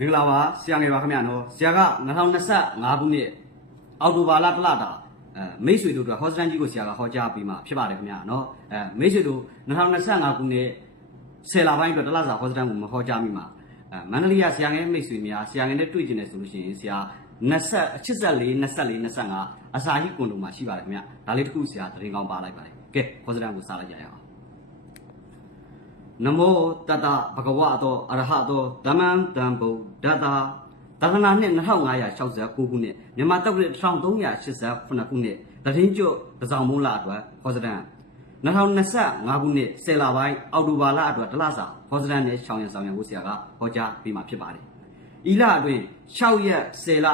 မင်္ဂလာပါဆရာငယ်ပါခင်ဗျာနော်ဆရာက2025ခုနှစ်အောက်တိုဘာလတစ်လတာအဲမိတ်ဆွေတို့အတွက်ဟောစတန်ကြီးကိုဆရာကဟောကြားပေးမှာဖြစ်ပါတယ်ခင်ဗျာနော်အဲမိတ်ဆွေတို့2025ခုနှစ်10လပိုင်းအတွက်တစ်လစာဟောစတန်ကိုမဟောကြားမိမှာအဲမန္တလေးကဆရာငယ်မိတ်ဆွေများဆရာငယ်နဲ့တွေ့ကျင်တယ်ဆိုလို့ရှိရင်ဆရာ20 84 24 25အစာဟိကွန်တုံမှာရှိပါတယ်ခင်ဗျာဒါလေးတစ်ခုဆရာသတရင်ကောင်းပါလိုက်ပါတယ်ကဲဟောစတန်ကိုစလိုက်ကြရအောင် နမောတတဘဂဝါတောအရဟတောဓမ္မံတံဗုဒ္ဓတာတက္ကနာနှစ်2569ခုနှစ်မြန်မာတက္ကရာ1388ခုနှစ်တရင်ကျွတ်တစောင်းမုန်းလာအတွက်ဟောစတန်2025ခုနှစ်10လပိုင်းအောက်တိုဘာလအတွက်ဒလစာဟောစတန်နဲ့ရှောင်းရံဆောင်ရံကိုဆရာကဟောကြားပေးมาဖြစ်ပါတယ်။ဤလအတွင်း6ရက်10လ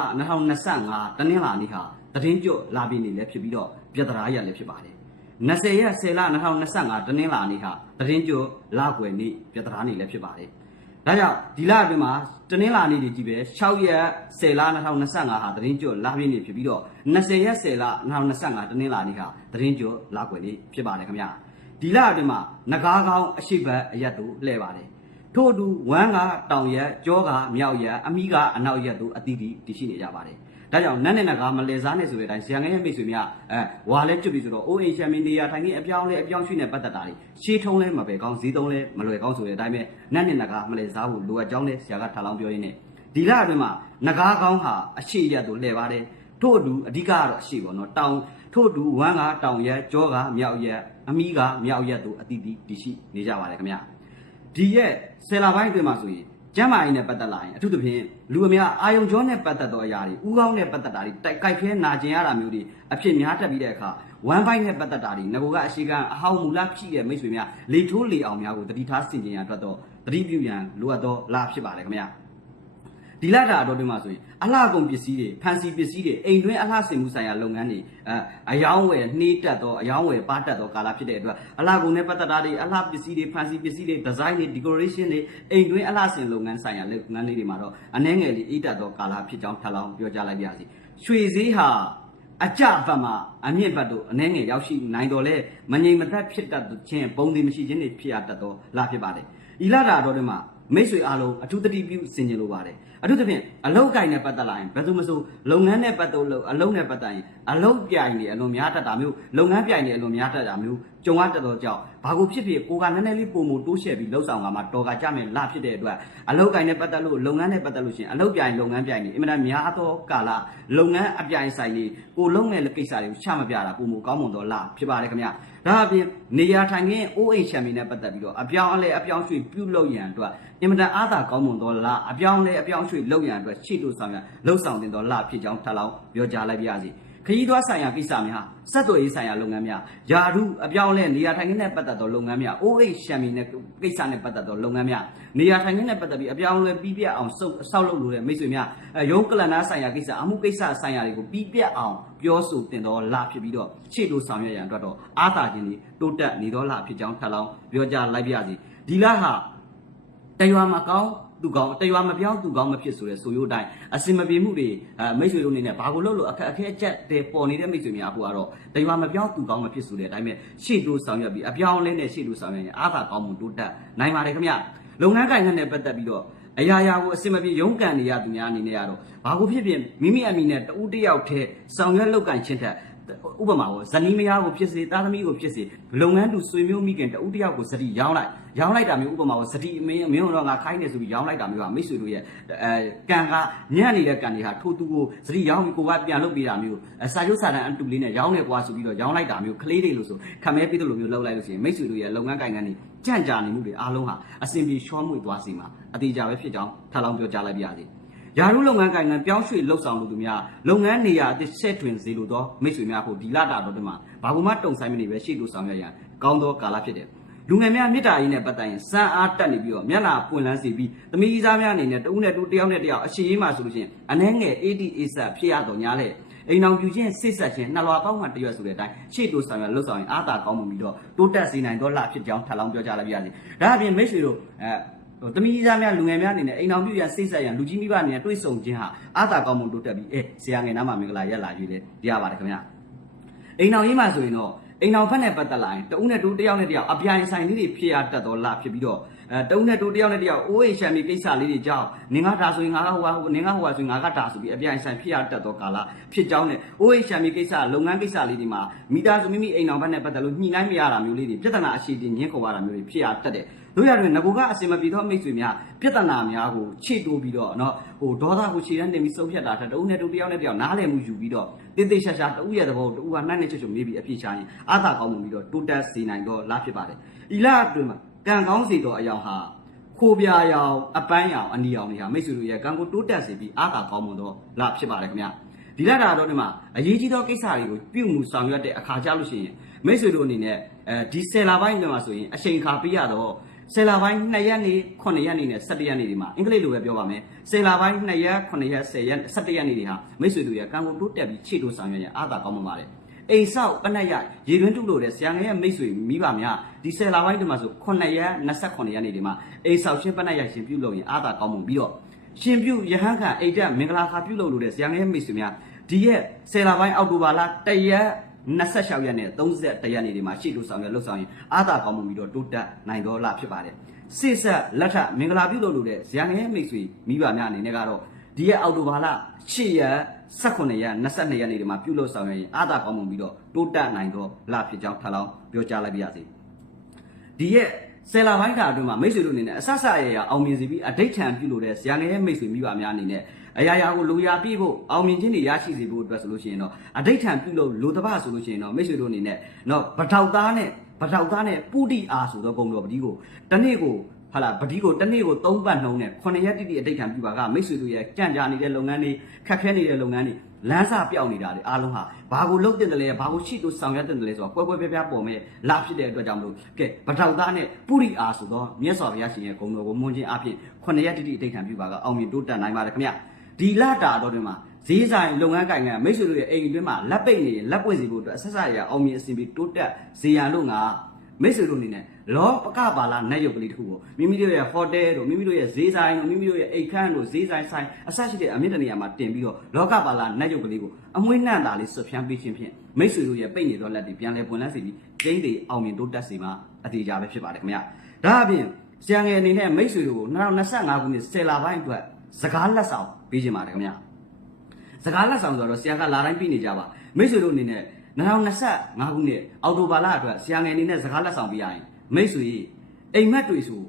2025တနင်္လာနေ့ဟာတရင်ကျွတ်လာပြီနေလည်းဖြစ်ပြီးတော့ပြတ္တရာရက်လည်းဖြစ်ပါတယ်။ 20ရက်10လ2025တနင်္လာနေ့ဟာတရင်ကျော်လကွယ်နေ့ပြတ္တရာနေ့လည်းဖြစ်ပါတယ်။ဒါကြောင့်ဒီလအတွင်းမှာတနင်္လာနေ့ဒီကြီးပဲ6ရက်10လ2025ဟာတရင်ကျော်လပြည့်နေ့ဖြစ်ပြီးတော့20ရက်10လ2025တနင်္လာနေ့ဟာတရင်ကျော်လကွယ်နေ့ဖြစ်ပါတယ်ခင်ဗျာ။ဒီလအတွင်းမှာငကားကောင်းအရှိတ်ဘက်အရက်တို့လှည့်ပါတယ်။ထို့အတူဝမ်းကတောင်ရက်ကြောကမြောက်ရက်အမိကအနောက်ရက်တို့အသီးသီးတည်ရှိနေကြပါတယ်။ ဒါကြောင့်နတ်နဲ့နဂါမလဲစားနဲ့ဆိုတဲ့အတိုင်းဇံငယ်ရဲ့မိတ်ဆွေများအဲဝါလဲကျွတ်ပြီဆိုတော့အိုးအိမ်ရှမ်းမင်းနေရာထိုင်နေအပြောင်းလဲအပြောင်းရွှေ့နဲ့ပတ်သက်တာတွေရှေးထုံးလဲမပဲကောင်းဈေးသုံးလဲမလွယ်ကောင်းဆိုတဲ့အတိုင်းပဲနတ်နဲ့နဂါမလဲစားဖို့လိုအပ်ကြောင်းလဲဆရာကထားလောင်းပြောရင်းနဲ့ဒီလအတွင်းမှာနဂါကောင်းဟာအရှိရက်တို့လှည့်ပါတယ်ထို့အတူအဓိကကတော့အရှိပေါ့နော်တောင်ထို့အတူဝမ်းကတောင်ရက်ကြောကမြောက်ရက်အမီးကမြောက်ရက်တို့အတိအသီးတည်ရှိနေကြပါတယ်ခင်ဗျာဒီရဲ့ဆယ်လပိုင်းအတွင်းမှာဆိုရင် ကျမ်းမာရေးနဲ့ပတ်သက်လာရင်အထူးသဖြင့်လူအများအာယုံကြောနဲ့ပတ်သက်သောအရာတွေဥကောင်းနဲ့ပတ်သက်တာတွေတိုက်ကြိုက်ခဲနာကျင်ရတာမျိုးတွေအဖြစ်များတက်ပြီးတဲ့အခါဝမ်ဘိုက်နဲ့ပတ်သက်တာတွေငကိုကအရှိကအဟောင်းမူလဖြစ်တဲ့မိတ်ဆွေများလေထိုးလေအောင်များကိုတတိထားဆင်ခြင်ရအတွက်တော့တတိပြုရန်လိုအပ်သောလာဖြစ်ပါတယ်ခင်ဗျာ ဒီလတာအတော်တွင်းမှာဆိုရင်အလှကုန်ပစ္စည်းတွေဖန်စီပစ္စည်းတွေအိမ်တွင်းအလှဆင်မှုဆိုင်ရာလုပ်ငန်းတွေအဲအယောင်းဝယ်နှေးတက်သောအယောင်းဝယ်ပါတက်သောကာလဖြစ်တဲ့အတွက်အလှကုန်နဲ့ပတ်သက်တာတွေအလှပစ္စည်းတွေဖန်စီပစ္စည်းတွေဒီဇိုင်းတွေ decoration တွေအိမ်တွင်းအလှဆင်လုပ်ငန်းဆိုင်ရာလုပ်ငန်းလေးတွေမှာတော့အနှဲငယ်လေးအိတ်တက်သောကာလဖြစ်ကြောင်းထပ်လောင်းပြောကြားလိုက်ပါရစေရွှေဈေးဟာအကြဘတ်မှာအမြင့်ဘတ်တို့အနှဲငယ်ရောက်ရှိနိုင်တော်လဲမငြိမ်မသက်ဖြစ်တတ်ခြင်းပုံသေးမရှိခြင်းတွေဖြစ်ရတတ်သောလာဖြစ်ပါတယ်ဤလတာအတော်တွင်းမှာ မိတ်ဆွေအားလုံးအထူးတတိပြုဆင်ခြင်လိုပါတယ်အထူးသဖြင့်အလုတ်ကိုင်နဲ့ပတ်သက်လာရင်ဘယ်သူမဆိုလုပ်ငန်းနဲ့ပတ်သက်လို့အလုပ်နဲ့ပတ်သက်ရင်အလုတ်ပြိုင်နေအလွန်များတတ်တာမျိုးလုပ်ငန်းပြိုင်နေအလွန်များတတ်တာမျိုးကြုံရတတ်တော့ကြောင့်ဘာကိုဖြစ်ဖြစ်ကိုကနည်းနည်းလေးပုံမတိုးရှက်ပြီးလှုပ်ဆောင်ကမှတော်ကကြမယ်လာဖြစ်တဲ့အတွက်အလုတ်ကိုင်နဲ့ပတ်သက်လို့လုပ်ငန်းနဲ့ပတ်သက်လို့ရှိရင်အလုတ်ပြိုင်လုပ်ငန်းပြိုင်နေအင်မတန်များသောကာလလုပ်ငန်းအပြိုင်ဆိုင်နေကိုလုံးမဲ့ကိစ္စတွေကိုချမပြတာပုံမကောင်းမွန်တော့လာဖြစ်ပါတယ်ခင်ဗျာဒါအပြင်နေရာထိုင်ခင်းအိုးအိမ်ချမ်းမီနဲ့ပတ်သက်ပြီးတော့အပြောင်းအလဲအပြောင်းရွှေ့ပြုလုပ်ရန်အတွက်အင်မတန်အားသာကောင်းမွန်သောလာအပြောင်းလဲအပြောင်းရွှေ့လုပ်ရန်အတွက်ရှေ့တို့ဆောင်ရလှုပ်ဆောင်တင်သောလာဖြစ်ကြောင်းထပ်လောင်းပြောကြားလိုက်ပါရစေ ခရီးသွားဆိုင်ရာကိစ္စများစက်တော်ရေးဆိုင်ရာလုပ်ငန်းများယာရုအပြောင်းလဲနေရာထိုင်ခင်းနဲ့ပတ်သက်သောလုပ်ငန်းများအိုးအိမ်ရှမ်းမီနဲ့ကိစ္စနဲ့ပတ်သက်သောလုပ်ငန်းများနေရာထိုင်ခင်းနဲ့ပတ်သက်ပြီးအပြောင်းလဲပြီးပြတ်အောင်စုပ်ဆောက်လုပ်လို့တဲ့မိတ်ဆွေများအဲရုံးကလန်နာဆိုင်ရာကိစ္စအမှုကိစ္စဆိုင်ရာတွေကိုပြီးပြတ်အောင်ပြောဆိုတင်သောလာဖြစ်ပြီးတော့ရှေ့တို့ဆောင်ရွက်ရန်အတွက်တော့အားသာခြင်းတွေတိုးတက်နေသောလာဖြစ်ကြောင်းထပ်လောင်းပြောကြားလိုက်ပါရစေဒီလဟာတရွာမကောင်း သူကောင်းတရွာမပြောင်းသူကောင်းမဖြစ်ဆိုတဲ့ဆိုရိုးတိုင်းအစင်မပြေမှုတွေအဲမိတ်ဆွေတို့အနေနဲ့ဘာကိုလုပ်လို့အခက်အခဲအကျက်တွေပေါ်နေတဲ့မိတ်ဆွေများအဖို့ကတော့တရွာမပြောင်းသူကောင်းမဖြစ်ဆိုတဲ့အတိုင်းပဲရှေ့တိုးဆောင်ရွက်ပြီးအပြောင်းအလဲနဲ့ရှေ့တိုးဆောင်ရွက်ရင်အားသာကောင်းမှုတိုးတက်နိုင်ပါတယ်ခင်ဗျလုပ်ငန်းကိုင်ငန်းနဲ့ပတ်သက်ပြီးတော့အရာရာကိုအစင်မပြေရုန်းကန်နေရသူများအနေနဲ့ကတော့ဘာကိုဖြစ်ဖြစ်မိမိအမိနဲ့တူတယောက်တည်းဆောင်ရွက်လုပ်ကန်ချင်းထက် ဥပမာကိုဇနီးမယားကိုဖြစ်စေသားသမီးကိုဖြစ်စေလုပ်ငန်းတူဆွေမျိုးမိခင်တဦးတယောက်ကိုစတိရောင်းလိုက်ရောင်းလိုက်တာမျိုးဥပမာကိုစတိမင်းမင်းတို့တော့ငါခိုင်းနေဆိုပြီးရောင်းလိုက်တာမျိုးကမိတ်ဆွေတို့ရဲ့အဲကံကညံ့နေတဲ့ကံတွေဟာထိုးသူကိုစတိရောင်းပြီးကိုကပြန်လုပ်ပေးတာမျိုးအစာရုပ်စာတန်အတူလေးနဲ့ရောင်းနေကွာဆိုပြီးတော့ရောင်းလိုက်တာမျိုးကလေးတွေလို့ဆိုခံမဲပြီးတဲ့လိုမျိုးလုပ်လိုက်လို့ရှိရင်မိတ်ဆွေတို့ရဲ့လုပ်ငန်းကိုင်ငန်းတွေကြန့်ကြာနေမှုတွေအားလုံးဟာအစဉ်ပြေရှောမွေ့သွားစေမှာအသေးကြပဲဖြစ်ကြောင်းထပ်လောင်းပြောကြားလိုက်ပါရစေ ယာရုလုပ်ငန်းကိုင်ငံပြောင်းရွှေ့လှုပ်ဆောင်လို့သူများလုပ်ငန်းနေရာအသစ်ဆက်တွင်စေလိုသောမိတ်ဆွေများဖို့ဒီလတာတော်တွေမှာဘာမှမတုံဆိုင်မနေပဲရှေ့တို့ဆောင်ရွက်ရန်ကောင်းသောကာလဖြစ်တယ်လူငယ်များမေတ္တာရေးနဲ့ပတ်သက်ရင်စံအားတက်နေပြီးတော့မျက်နှာပွင့်လန်းစေပြီးသမီးစားများအနေနဲ့တဦးနဲ့တူတယောက်နဲ့တယောက်အရှိရေးမှဆိုလို့ရှိရင်အနှဲငယ် ADA ဆက်ဖြစ်ရတော့ညာလေအိမ်အောင်ပြူချင်းစိတ်ဆက်ချင်းနှလွာပေါင်းမှတရွတ်ဆိုတဲ့အတိုင်းရှေ့တို့ဆောင်ရွက်လှုပ်ဆောင်ရင်အားသာကောင်းမှုပြီးတော့တိုးတက်စေနိုင်သောလဖြစ်ကြောင်းထပ်လောင်းပြောကြားလိုက်ပါရစေဒါအပြင်မိတ်ဆွေတို့အဲဟို တမီးသားများလူငယ်များအနေနဲ့အိမ်အောင်ပြုရန်စိတ်ဆက်ရန်လူကြီးမိဘအနေနဲ့တွေးဆုံခြင်းဟာအာသာကောင်းမှုတိုးတက်ပြီးအဲဆရာငယ်နားမှာမင်္ဂလာရက်လာပြီလေရပါတယ်ခင်ဗျာအိမ်အောင်ရေးမှဆိုရင်တော့အိမ်အောင်ဖက်နဲ့ပတ်သက်လာရင်တဦးနဲ့တူတယောက်နဲ့တယောက်အပြိုင်ဆိုင်လေးတွေဖြစ်ရတတ်တော့လာဖြစ်ပြီးတော့အဲတုံးနဲ့တူတယောက်နဲ့တယောက်အိုးအိမ်ရှမ်းပြီးကိစ္စလေးတွေကြောင့်နင်ကဒါဆိုရင်ငါကဟိုဟာဟိုနင်ကဟိုဟာဆိုရင်ငါကဒါဆိုပြီးအပြိုင်ဆိုင်ဖြစ်ရတတ်သောကာလဖြစ်ကြောင်းနဲ့အိုးအိမ်ရှမ်းပြီးကိစ္စလုပ်ငန်းကိစ္စလေးတွေမှာမိသားစုမိမိအိမ်တော်ဘက်နဲ့ပတ်သက်လို့ညှိနှိုင်းမရတာမျိုးလေးတွေပြဿနာအရှိတင်ညှင်းခုံရတာမျိုးတွေဖြစ်ရတတ်တယ် တို့ရတွင်ငကူကအစင်မပြေသောမိတ်ဆွေများပြဿနာများကိုခြေတိုးပြီးတော့နော်ဟိုဒေါသကိုခြေတန်းတင်ပြီးစုပ်ဖြတ်တာတစ်ဦးနဲ့တစ်ယောက်နဲ့တစ်ယောက်နားလည်မှုယူပြီးတော့တိတိရှာရှာတဦးရဲ့သဘောတဦးကနှိုက်နှိုက်ချွတ်ချွတ်မေးပြီးအပြေရှာရင်အာသာကောင်းမှုပြီးတော့တိုးတက်စေနိုင်တော့လားဖြစ်ပါတယ်။ဤလအတွင်းမှာကံကောင်းစေသောအရာဟာခိုးပြာရောင်အပန်းရောင်အနီရောင်တွေဟာမိတ်ဆွေတို့ရဲ့ကံကိုတိုးတက်စေပြီးအာသာကောင်းမှုတော့လားဖြစ်ပါတယ်ခင်ဗျာ။ဒီလက်တာတော့ဒီမှာအရေးကြီးသောကိစ္စတွေကိုပြုမှုဆောင်ရွက်တဲ့အခါကြလို့ရှိရင်မိတ်ဆွေတို့အနေနဲ့အဲဒီဆယ်လာပိုင်းမှာဆိုရင်အချိန်ခါပေးရတော့ ဆယ်လပိုင်း2ရက်နေ9ရက်နေနဲ့17ရက်နေဒီမှာအင်္ဂလိပ်လိုပဲပြောပါမယ်ဆယ်လပိုင်း2ရက်9ရက်10ရက်17ရက်နေတွေဟာမိတ်ဆွေတို့ရဲ့ကံကိုတိုးတက်ပြီးခြေတိုးဆောင်ရွက်ရင်အာသာကောင်းမှာပါတယ်အိမ်ဆောက်ပနက်ရရေတွင်းတုလို့တဲ့ဆရာငယ်ရဲ့မိတ်ဆွေမိဘများဒီဆယ်လပိုင်းတည်းမှာဆို9ရက်28ရက်နေဒီမှာအိမ်ဆောက်ရှင်းပနက်ရရှင်ပြုလုပ်ရင်အာသာကောင်းမှုပြီးတော့ရှင်ပြုယဟန်ခံအိတ်တက်မင်္ဂလာခါပြုလုပ်လို့တဲ့ဆရာငယ်ရဲ့မိတ်ဆွေများဒီရက်ဆယ်လပိုင်းအောက်တိုဘာလ1ရက် 26ရက်နဲ့31ရက်နေ့ဒီမှာရှေ့လို့ဆောင်ရွက်လှုပ်ဆောင်ရင်အာသာကောင်းမှုပြီးတော့တိုးတက်နိုင်တော့လာဖြစ်ပါတယ်စစ်ဆက်လက်ထမင်္ဂလာပြုလုပ်လို့တဲ့ဇာငယ်မိတ်ဆွေမိဘများအနေနဲ့ကတော့ဒီရက်အောက်တိုဘာလ8ရက်18ရက်22ရက်နေ့ဒီမှာပြုလုပ်ဆောင်ရွက်ရင်အာသာကောင်းမှုပြီးတော့တိုးတက်နိုင်တော့လာဖြစ်ကြောင်းထပ်လောင်းပြောကြားလိုက်ပါရစေဒီရက်ဆယ်လာပိုင်းတာအတွင်းမှာမိတ်ဆွေတို့အနေနဲ့အဆဆရရအောင်မြင်စီပြီးအဋိဋ္ဌံပြုလို့တဲ့ဇာငယ်ရဲ့မိတ်ဆွေမိဘများအနေနဲ့ အရာရာကိုလိုရာပြည့်ဖို့အောင်မြင်ခြင်းတွေရရှိစေဖို့အတွက်ဆိုလို့ရှိရင်တော့အဋိဋ္ဌံပြုလို့လိုတပဆိုလို့ရှိရင်တော့မိတ်ဆွေတို့အနေနဲ့တော့ဗထောက်သားနဲ့ဗထောက်သားနဲ့ပုတိအားဆိုတော့ဂုံတော်ပတိကိုတနေ့ကိုဟာလာပတိကိုတနေ့ကို၃ပတ်နှုံးနဲ့9ရက်တိတိအဋိဋ္ဌံပြုပါကမိတ်ဆွေတို့ရဲ့ကြံ့ကြာနေတဲ့လုပ်ငန်းတွေခက်ခဲနေတဲ့လုပ်ငန်းတွေလမ်းစာပြောက်နေတာတွေအားလုံးဟာဘာကိုလုပ်တင်တယ်လဲဘာကိုရှိလို့ဆောင်ရွက်တင်တယ်လဲဆိုတော့ပွဲပွဲပြားပြားပေါ်မဲ့လာဖြစ်တဲ့အတွက်ကြောင့်မလို့ကဲဗထောက်သားနဲ့ပုရိအားဆိုတော့မြတ်စွာဘုရားရှင်ရဲ့ဂုဏ်တော်ကိုမွန်ခြင်းအပြင်9ရက်တိတိအဋိဋ္ဌံပြုပါကအောင်မြင်တိုးတက်နိုင်ပါတယ်ခင်ဗျ ဒီလတာတော့ဒီမှာဈေးဆိုင်လုပ်ငန်းကိုင်ငံမိတ်ဆွေတို့ရဲ့အိမ်အတွင်းမှာလက်ပိတ်နေရင်လက်ပွင့်စီဖို့အတွက်အဆက်ဆက်ရအောင်မြင်အစီအပြီးတိုးတက်ဇေယံလို့ငါမိတ်ဆွေတို့အနေနဲ့လောပကပါလာနတ်ရုပ်ကလေးတစ်ခုကိုမိမိတို့ရဲ့ဟိုတယ်တို့မိမိတို့ရဲ့ဈေးဆိုင်တို့မိမိတို့ရဲ့အိတ်ခမ်းတို့ဈေးဆိုင်ဆိုင်အဆက်ရှိတဲ့အမြင့်တနေရာမှာတင်ပြီးတော့လောကပါလာနတ်ရုပ်ကလေးကိုအမွှေးနှံ့တာလေးဆွဖြန်းပေးခြင်းဖြင့်မိတ်ဆွေတို့ရဲ့ပိတ်နေသောလက်တွေပြန်လဲပွင့်လန်းစေပြီးကျင်းတွေအောင်မြင်တိုးတက်စေမှာအတေကြပဲဖြစ်ပါတယ်ခင်ဗျာဒါအပြင်ဆရာငယ်အနေနဲ့မိတ်ဆွေတို့ကို2025ခုနှစ်10လပိုင်းအတွက် စကားလက်ဆောင်ပေးခြင်းပါတယ်ခင်ဗျာစကားလက်ဆောင်ဆိုတော့ဆရာကလာတိုင်းပြနေကြပါမိတ်ဆွေတို့အနေနဲ့2025ခုနှစ်အောက်တိုဘာလအတွက်ဆရာငယ်အနေနဲ့စကားလက်ဆောင်ပေးရရင်မိတ်ဆွေအိမ်မက်တွေဆို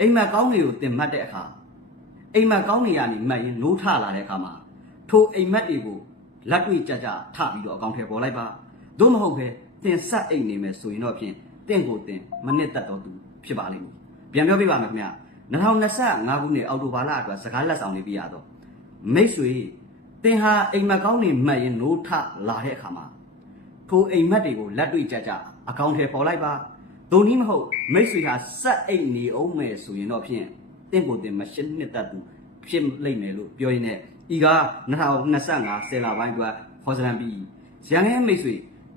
အိမ်မက်ကောင်းတွေကိုတင်မှတ်တဲ့အခါအိမ်မက်ကောင်းတွေကနေမှတ်ရင်နိုးထလာတဲ့အခါမှာထိုအိမ်မက်တွေကိုလက်တွေ့ကြကြထပြီးတော့အကောင့်ထဲပေါ်လိုက်ပါသို့မဟုတ်ပဲတင်ဆက်အိမ်နေမယ်ဆိုရင်တော့ဖြင့်တင့်ကိုတင်မနစ်သက်တော့သူဖြစ်ပါလိမ့်မယ်ပြန်ပြောပြပါမယ်ခင်ဗျာ 2025ခုနှစ်အောက်တိုဘာလအတွက်စကားလက်ဆောင်လေးပြရတော့မိတ်ဆွေတင်ဟာအိမ်မက်ကောင်းတွေမှတ်ရင်နိုးထလာတဲ့အခါမှာထိုအိမ်မက်တွေကိုလက်တွေ့ကြကြအကောင့်ထဲပေါ်လိုက်ပါဒုံနည်းမဟုတ်မိတ်ဆွေဟာစက်အိတ်နေအောင်မယ်ဆိုရင်တော့ဖြင့်တင့်ကိုတင်မရှင်းနှစ်သက်သူဖြစ်လိမ့်မယ်လို့ပြောရင်းနဲ့ဤက2025ဆယ်လပိုင်းအတွက်ဟောစရန်ပြီးရန်ရဲ့မိတ်ဆွေ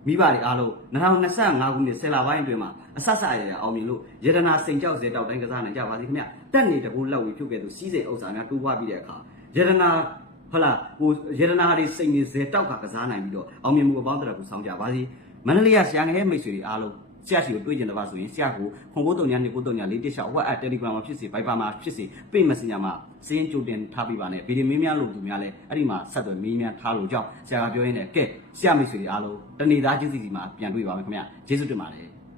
မိဘတွေအားလုံး2025ခုနှစ်ဆယ်လပိုင်းအတွင်းမှာအဆက်ဆက်ရရအောင်မြင်လို့ယတနာစိန်ကြောက်စေတောက်တိုင်းကစားနိုင်ကြပါစေခင်ဗျတက်နေတကူလောက်ပြီးဖြုတ်ခဲ့သူစီးစိမ်ဥစ္စာများတိုးပွားပြီးတဲ့အခါယတနာဟုတ်လားဟိုယတနာတွေစိန်နေစေတောက်ကကစားနိုင်ပြီးတော့အောင်မြင်မှုအပေါင်းတရကိုဆောင်ကြပါစေမန္တလေးရဆရာငယ်မိတ်ဆွေတွေအားလုံး ဆရာရှိကိုတွေ့ကျင်တယ်ပါဆိုရင်ဆရာကိုခွန်ကိုတုံညာနေကိုတုံညာလေးတစ်ချောက် WhatsApp Telegram မှာဖြစ်စေ Viber မှာဖြစ်စေ Pay Messenger မှာစင်းကြိုတင်ထားပေးပါနဲ့ဗီဒီမင်းများလို့သူများလဲအဲ့ဒီမှာဆက်သွယ်မင်းများထားလို့ကြောင့်ဆရာကပြောရင်းနဲ့ကဲဆရာမိတ်ဆွေတွေအားလုံးတနေ့သားကျေးဇူးစီမှာပြန်တွေ့ပါမယ်ခင်ဗျာကျေးဇူးတင်ပါတယ်